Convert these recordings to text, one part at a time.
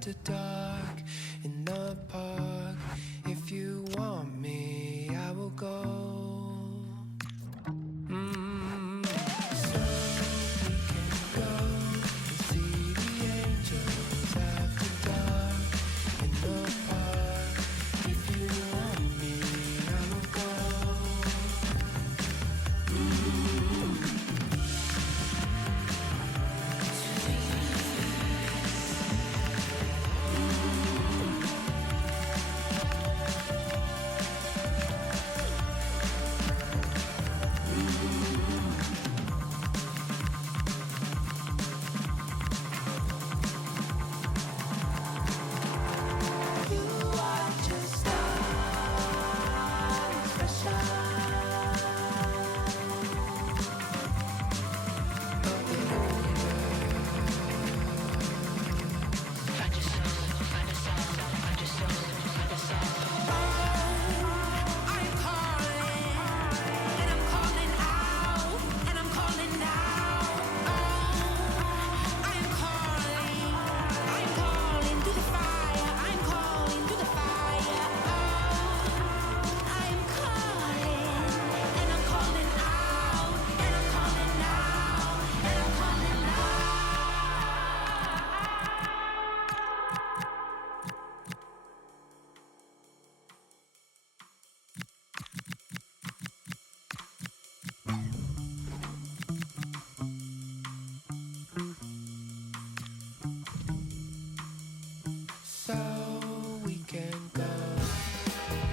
after dark in the park. If you want me, I will go. So we can go and see the angels after dark in the park. If you want me, I will go.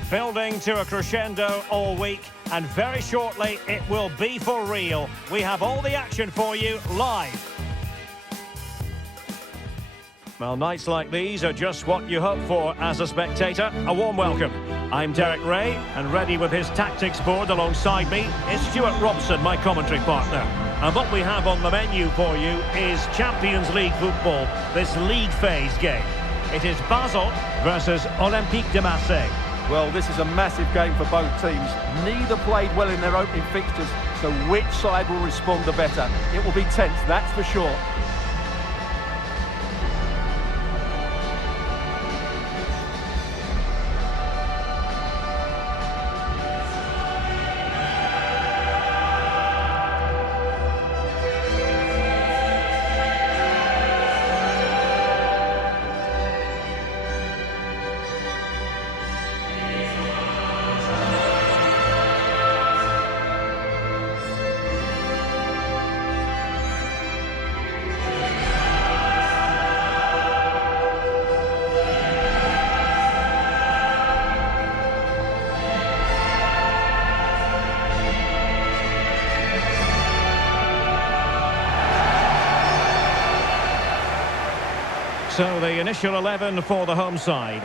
Building to a crescendo all week, and very shortly it will be for real. We have all the action for you live. Well, nights like these are just what you hope for as a spectator. A warm welcome. I'm Derek Ray, and ready with his tactics board alongside me is Stuart Robson, my commentary partner. And what we have on the menu for you is Champions League football, this league phase game. It is Bazel versus Olympique de Marseille. Well, this is a massive game for both teams. Neither played well in their opening fixtures, so which side will respond the better? It will be tense, that's for sure. So the initial 11 for the home side.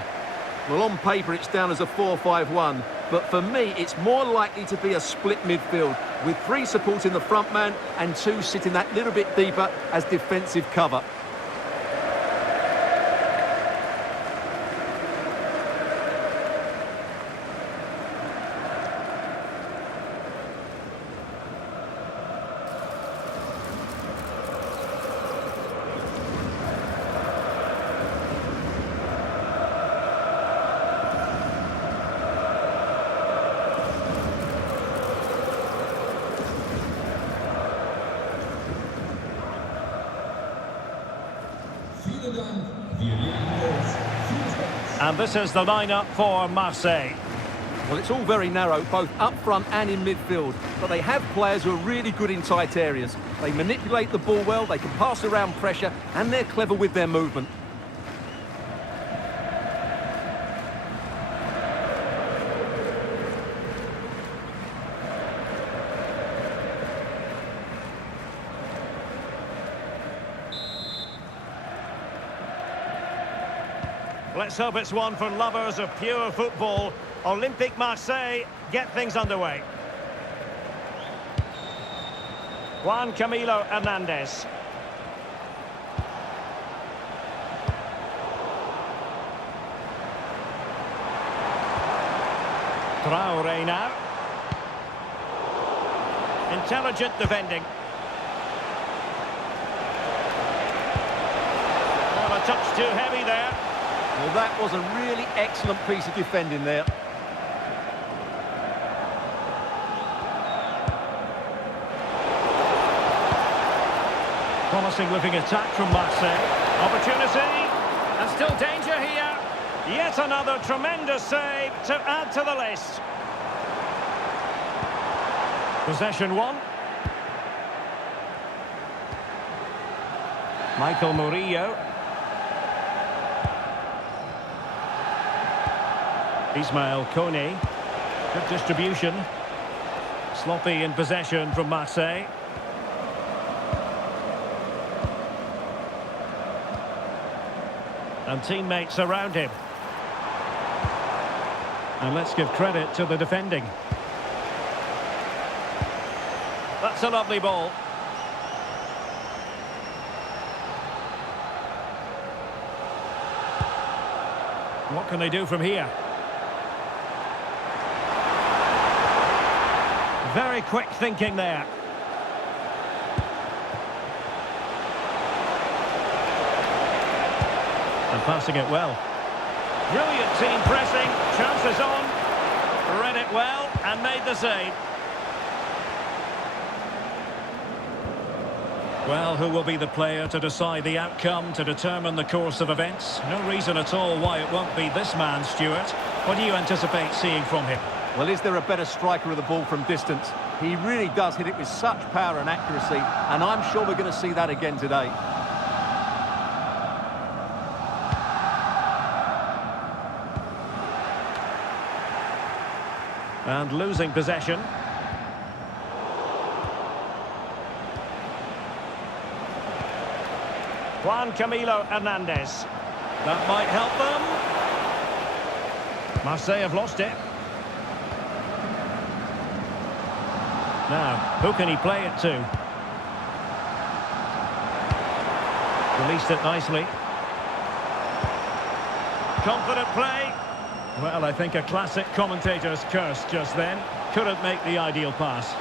Well, on paper it's down as a 4-5-1, but for me it's more likely to be a split midfield, with 3 supporting the front man and 2 sitting that little bit deeper as defensive cover. And this is the lineup for Marseille. Well, it's all very narrow, both up front and in midfield, but they have players who are really good in tight areas. They manipulate the ball well, they can pass around pressure, and they're clever with their movement. Let's hope it's one for lovers of pure football. Olympique Marseille get things underway. Juan Camilo Hernandez. Traoré now. Intelligent defending. Well, a touch too heavy there. Well, that was a really excellent piece of defending there. Promising looking attack from Marseille. Opportunity. And still danger here. Yet another tremendous save to add to the list. Possession one. Michael Murillo. Ismail Kone. Good distribution. Sloppy in possession from Marseille. And teammates around him. And let's give credit to the defending. That's a lovely ball. What can they do from here? Very quick thinking there. And passing it well. Brilliant team pressing. Chances on. Read it well and made the save. Well, who will be the player to decide the outcome, to determine the course of events? No reason at all why it won't be this man, Stuart. What do you anticipate seeing from him? Well, is there a better striker of the ball from distance? He really does hit it with such power and accuracy, and I'm sure we're going to see that again today. And losing possession. Juan Camilo Hernandez. That might help them. Marseille have lost it. Now, who can he play it to? Released it nicely. Confident play. Well, I think a classic commentator's curse just then. Couldn't make the ideal pass.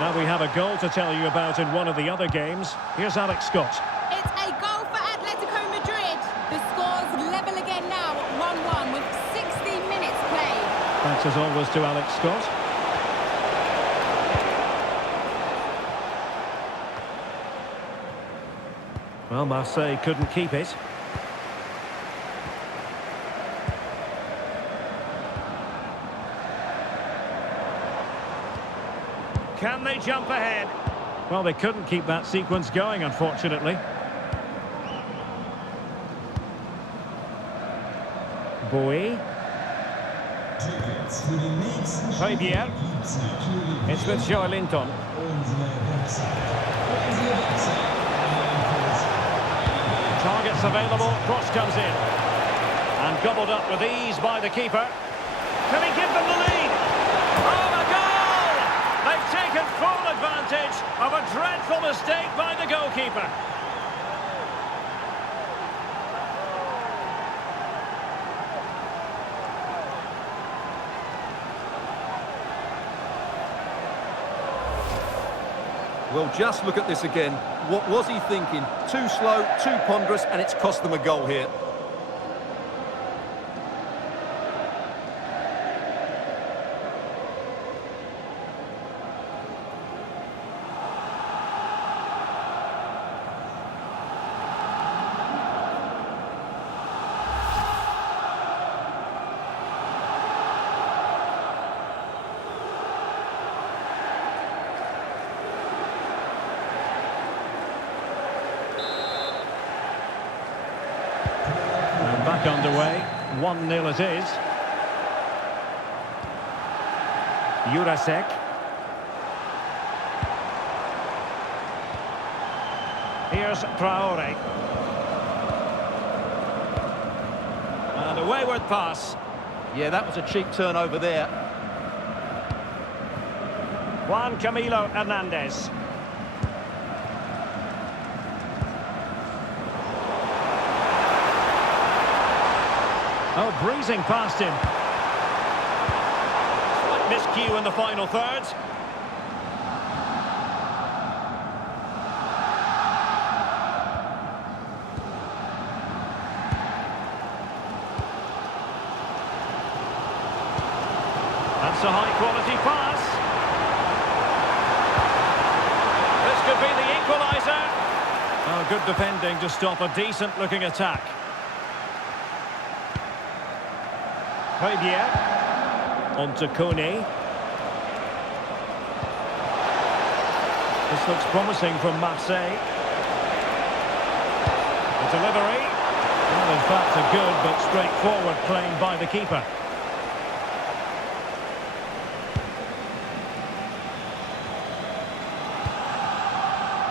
Now we have a goal to tell you about in one of the other games. Here's Alex Scott. It's a goal for Atletico Madrid. The score's level again now at 1-1 with 60 minutes played. Thanks as always to Alex Scott. Well, Marseille couldn't keep it. Can they jump ahead? Well, they couldn't keep that sequence going, unfortunately. Bowie. Fabier. It's with Joe Linton. Targets available, cross comes in. And gobbled up with ease by the keeper. Can he give them the lead? Oh, the goal! They've taken full advantage of a dreadful mistake by the goalkeeper. Well, just look at this again. What was he thinking? Too slow, too ponderous, and it's cost them a goal here. Back underway, 1-0 it is. Jurasek. Here's Traore. And a wayward pass. Yeah, that was a cheap turnover there. Juan Camilo Hernandez. Oh, breezing past him. Slight miscue in the final third. That's a high-quality pass. This could be the equaliser. Oh, good defending to stop a decent-looking attack. Wheather. On to Kone. This looks promising from Marseille. The delivery. Well, in fact, a good but straightforward claim by the keeper.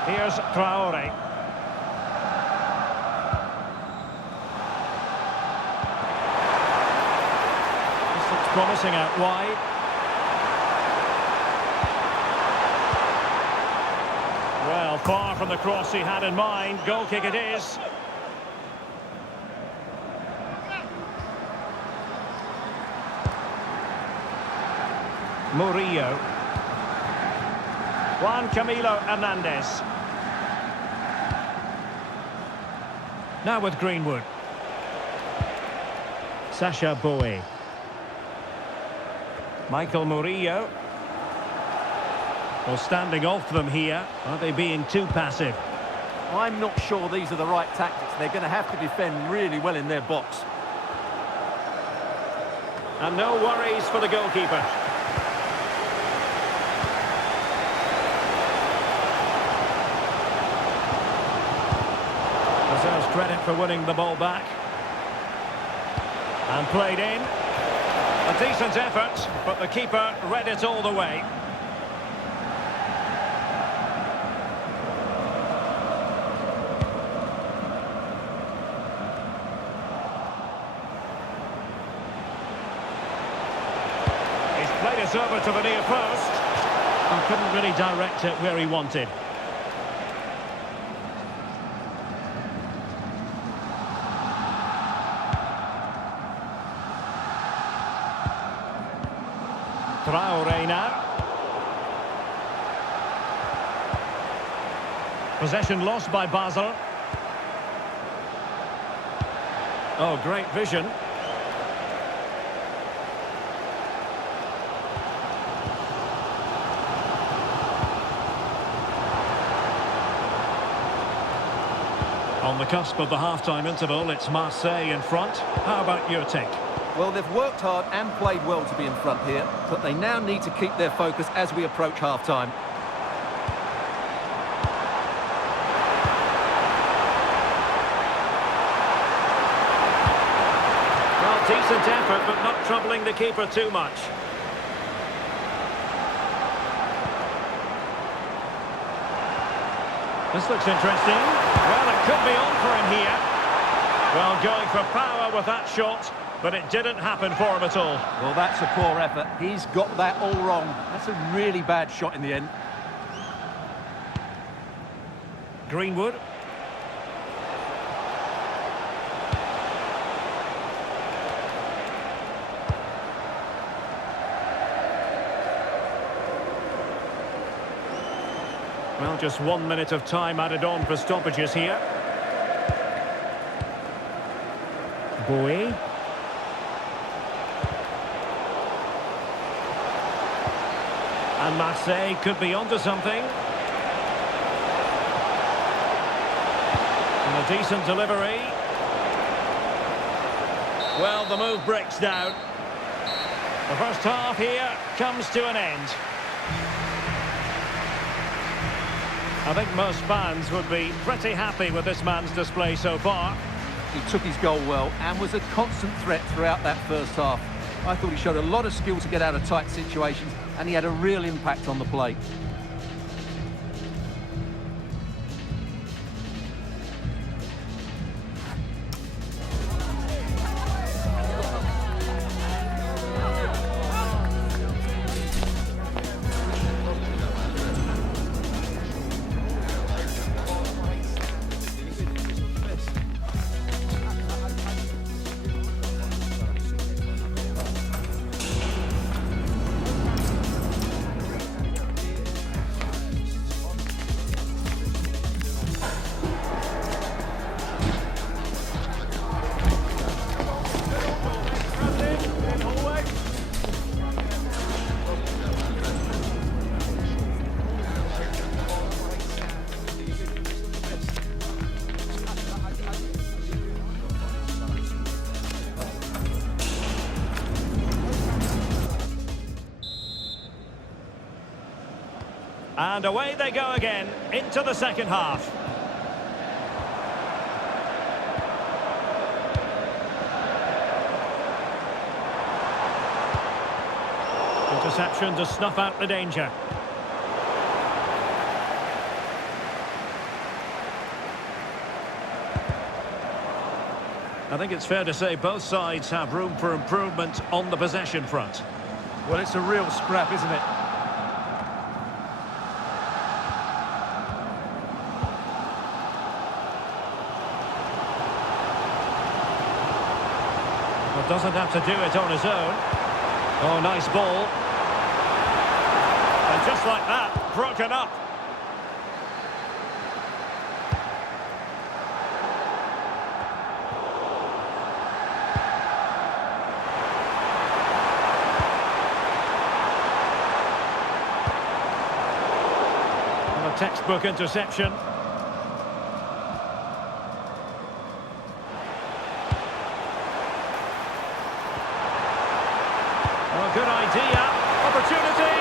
Here's Traore. This looks promising out wide. Well, far from the cross he had in mind. Goal kick it is. Murillo. Juan Camilo Hernandez. Now with Greenwood. Sacha Boey. Michael Murillo. Well, standing off them here. Are they being too passive? I'm not sure these are the right tactics. They're going to have to defend really well in their box. And no worries for the goalkeeper. Deserves credit for winning the ball back. And played in. A decent effort, but the keeper read it all the way. He's played it over to the near post. And couldn't really direct it where he wanted. Traore now. Possession lost by Bazel. Oh, great vision. On the cusp of the half-time interval, it's Marseille in front. How about your take? Well, they've worked hard and played well to be in front here, but they now need to keep their focus as we approach half-time. Well, decent effort, but not troubling the keeper too much. This looks interesting. Well, it could be on for him here. Well, going for power with that shot, but it didn't happen for him at all. Well, that's a poor effort. He's got that all wrong. That's a really bad shot in the end. Greenwood. Well, just 1 minute of time added on for stoppages here. Boey. And Marseille could be onto something. And a decent delivery. Well, the move breaks down. The first half here comes to an end. I think most fans would be pretty happy with this man's display so far. He took his goal well and was a constant threat throughout that first half. I thought he showed a lot of skill to get out of tight situations, and he had a real impact on the play. And away they go again into the second half. Interception to snuff out the danger. I think it's fair to say both sides have room for improvement on the possession front. Well, it's a real scrap, isn't it? Well, doesn't have to do it on his own. Oh, nice ball. And just like that, broken up. And a textbook interception. Good idea, opportunity,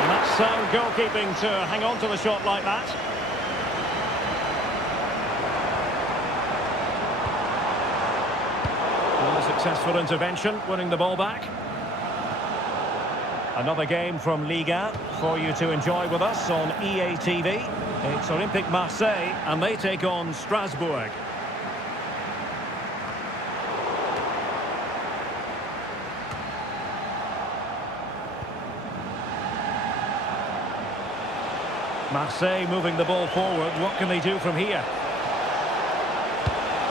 and that's sound goalkeeping to hang on to the shot like that. And a successful intervention, winning the ball back. Another game from Liga for you to enjoy with us on EA TV. It's Olympique Marseille, and they take on Strasbourg. Marseille moving the ball forward. What can they do from here?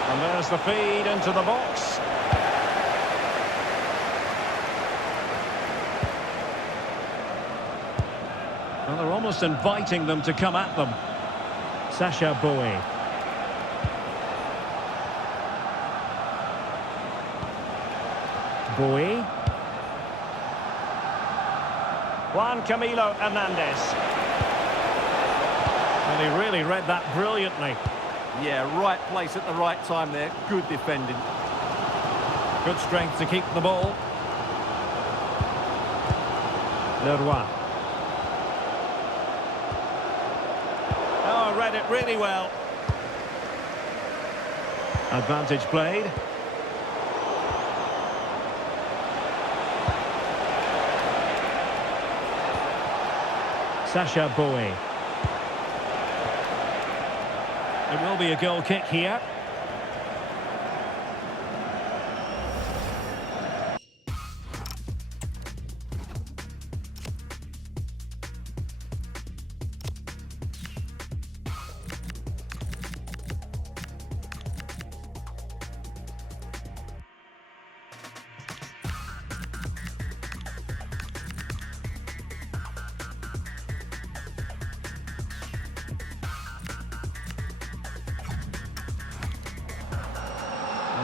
And there's the feed into the box. Well, they're almost inviting them to come at them. Sacha Boey. Boey. Juan Camilo Hernandez. And he really read that brilliantly. Yeah, right place at the right time there. Good defending. Good strength to keep the ball. Leroy. Oh, read it really well. Advantage played. Sacha Boey. It will be a goal kick here.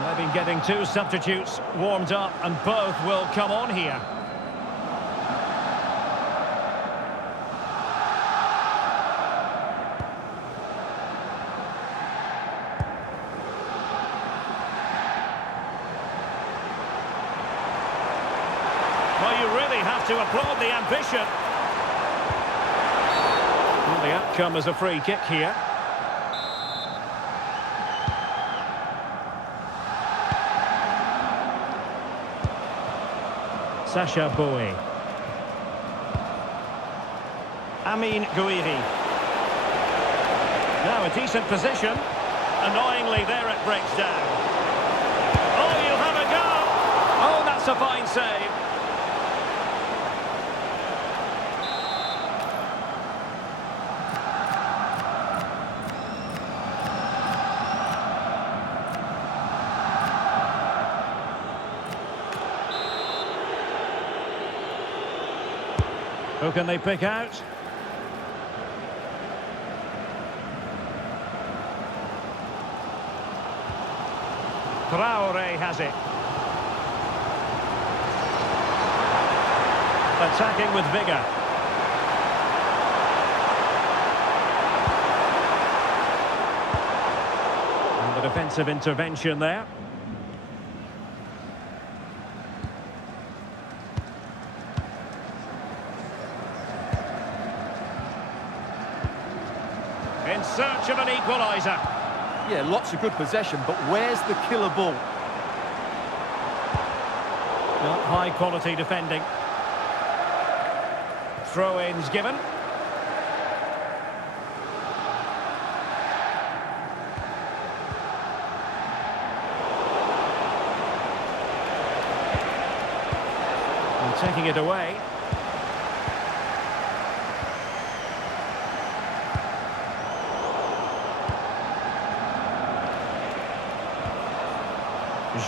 They've been getting two substitutes warmed up, and both will come on here. Well, you really have to applaud the ambition. Well, the outcome is a free kick here. Sacha Boey. Amin Gouiri. Now a decent position. Annoyingly, there it breaks down. Oh, you'll have a go. Oh, that's a fine save. Who can they pick out? Traoré has it. Attacking with vigour. And the defensive intervention there. In search of an equaliser. Yeah, lots of good possession, but where's the killer ball? Not high quality defending. Throw-ins given. And taking it away.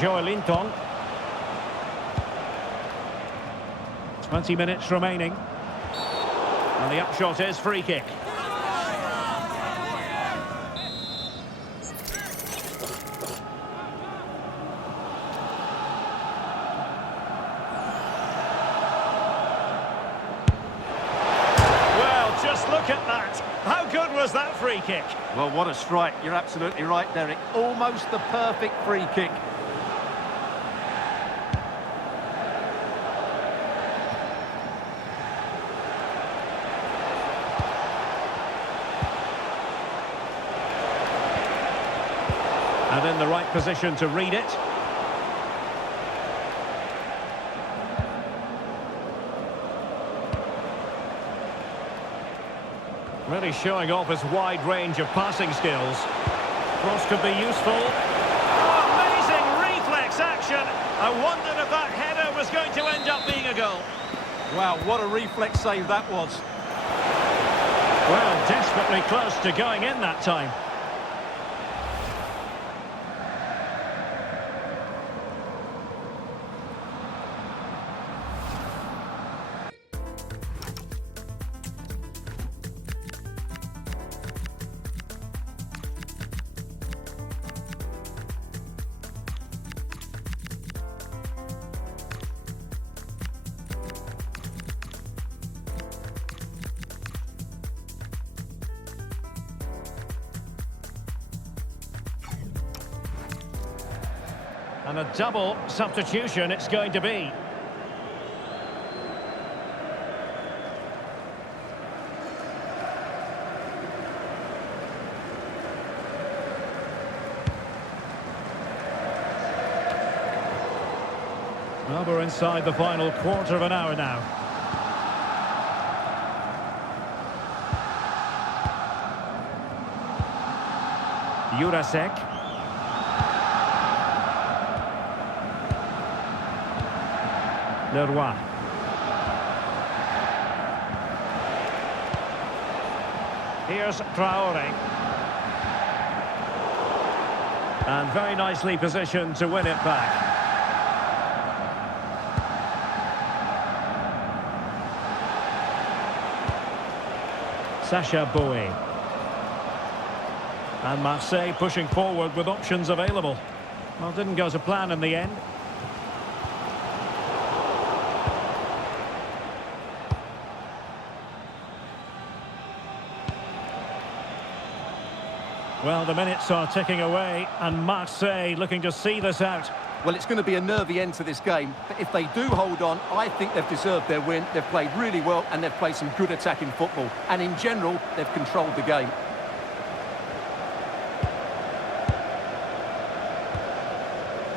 Joelinton. 20 minutes remaining. And the upshot is free kick. Well, just look at that. How good was that free kick? Well, what a strike. You're absolutely right, Derek. Almost the perfect free kick. And in the right position to read it. Really showing off his wide range of passing skills. Cross could be useful. Oh, amazing reflex action. I wondered if that header was going to end up being a goal. Wow, what a reflex save that was. Well, desperately close to going in that time. And a double substitution it's going to be. Well, we're inside the final quarter of an hour now. Jurasek. Leroy. Here's Traore. And very nicely positioned to win it back. Sacha Boey. And Marseille pushing forward with options available. Well, didn't go to plan in the end. Well, the minutes are ticking away, and Marseille looking to see this out. Well, it's going to be a nervy end to this game, but if they do hold on, I think they've deserved their win. They've played really well, and they've played some good attacking football. And in general, they've controlled the game.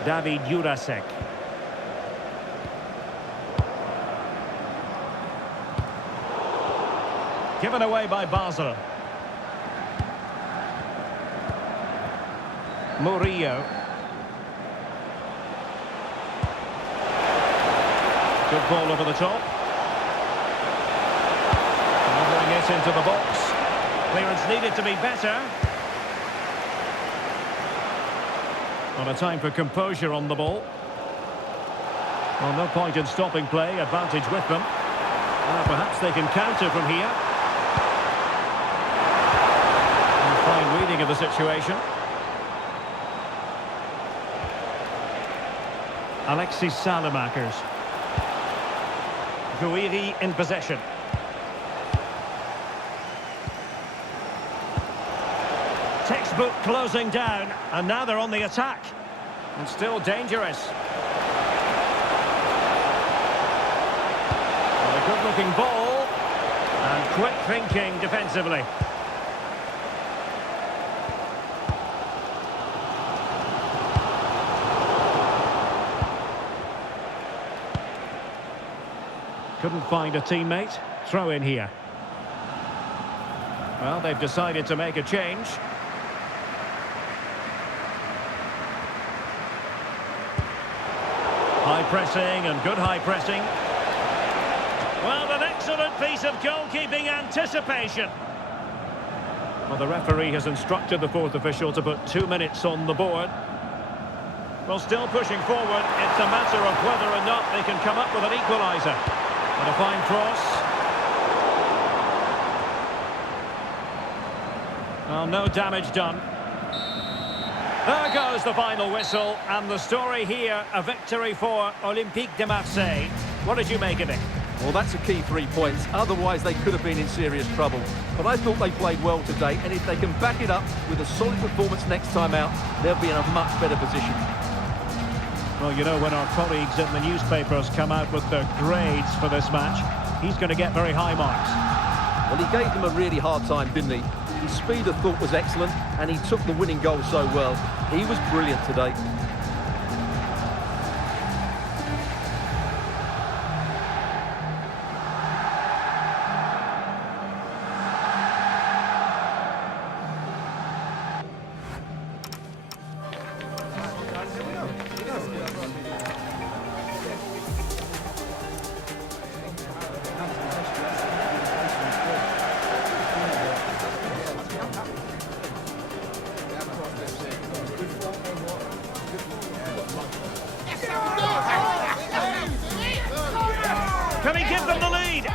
David Jurasek. Given away by Bazel. Murillo. Good ball over the top. Delivering it into the box. Clearance needed to be better. On a time for composure on the ball. Well, no point in stopping play. Advantage with them. Perhaps they can counter from here. And fine reading of the situation. Alexis Salamakers. Wheather in possession. Textbook closing down, and now they're on the attack. And still dangerous. Well, a good-looking ball. And quick thinking defensively. Couldn't find a teammate. Throw in here. Well, they've decided to make a change. High pressing and good high pressing. Well, an excellent piece of goalkeeping anticipation. Well, the referee has instructed the fourth official to put 2 minutes on the board. Well, still pushing forward. It's a matter of whether or not they can come up with an equaliser. And a fine cross. Well, no damage done. There goes the final whistle, and the story here, a victory for Olympique de Marseille. What did you make of it? Well, that's a key 3 points. Otherwise, they could have been in serious trouble. But I thought they played well today, and if they can back it up with a solid performance next time out, they'll be in a much better position. Well, you know, when our colleagues in the newspapers come out with their grades for this match, he's going to get very high marks. Well, he gave them a really hard time, didn't he? His speed, I thought, was excellent, and he took the winning goal so well. He was brilliant today. Can he give them the lead?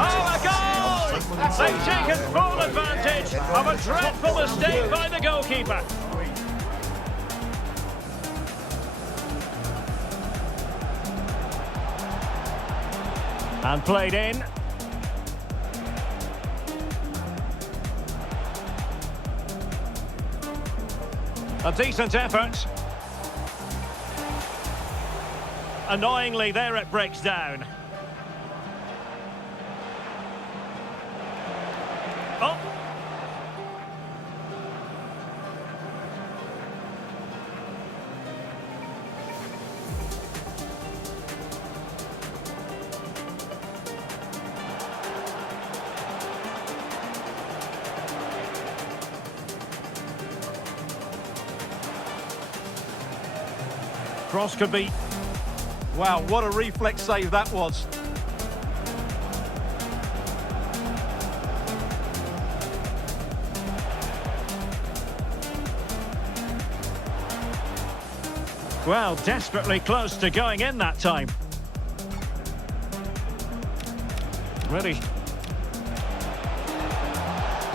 Oh, a goal! They've taken full advantage of a dreadful mistake by the goalkeeper. And played in. A decent effort. Annoyingly, there it breaks down. Oh! Cross could be... Wow, what a reflex save that was. Well, desperately close to going in that time. Ready.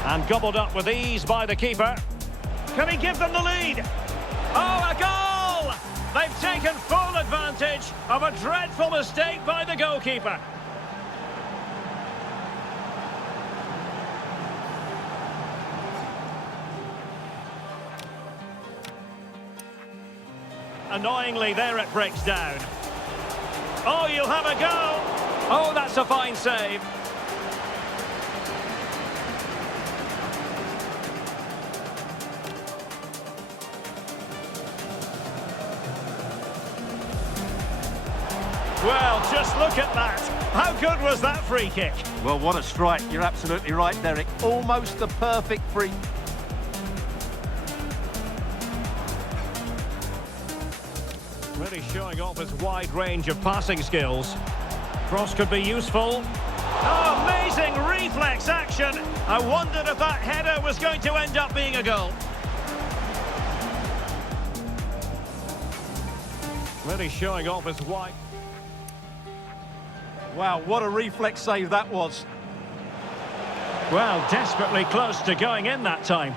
And gobbled up with ease by the keeper. Can he give them the lead? Oh, a goal! They've taken full advantage of a dreadful mistake by the goalkeeper. Annoyingly, there it breaks down. Oh, you'll have a go! Oh, that's a fine save. Well, just look at that. How good was that free kick? Well, what a strike. You're absolutely right, Derek. Almost the perfect free. Really showing off his wide range of passing skills. Cross could be useful. Oh, amazing reflex action. I wondered if that header was going to end up being a goal. Really showing off his wide... Wow, what a reflex save that was. Well, desperately close to going in that time.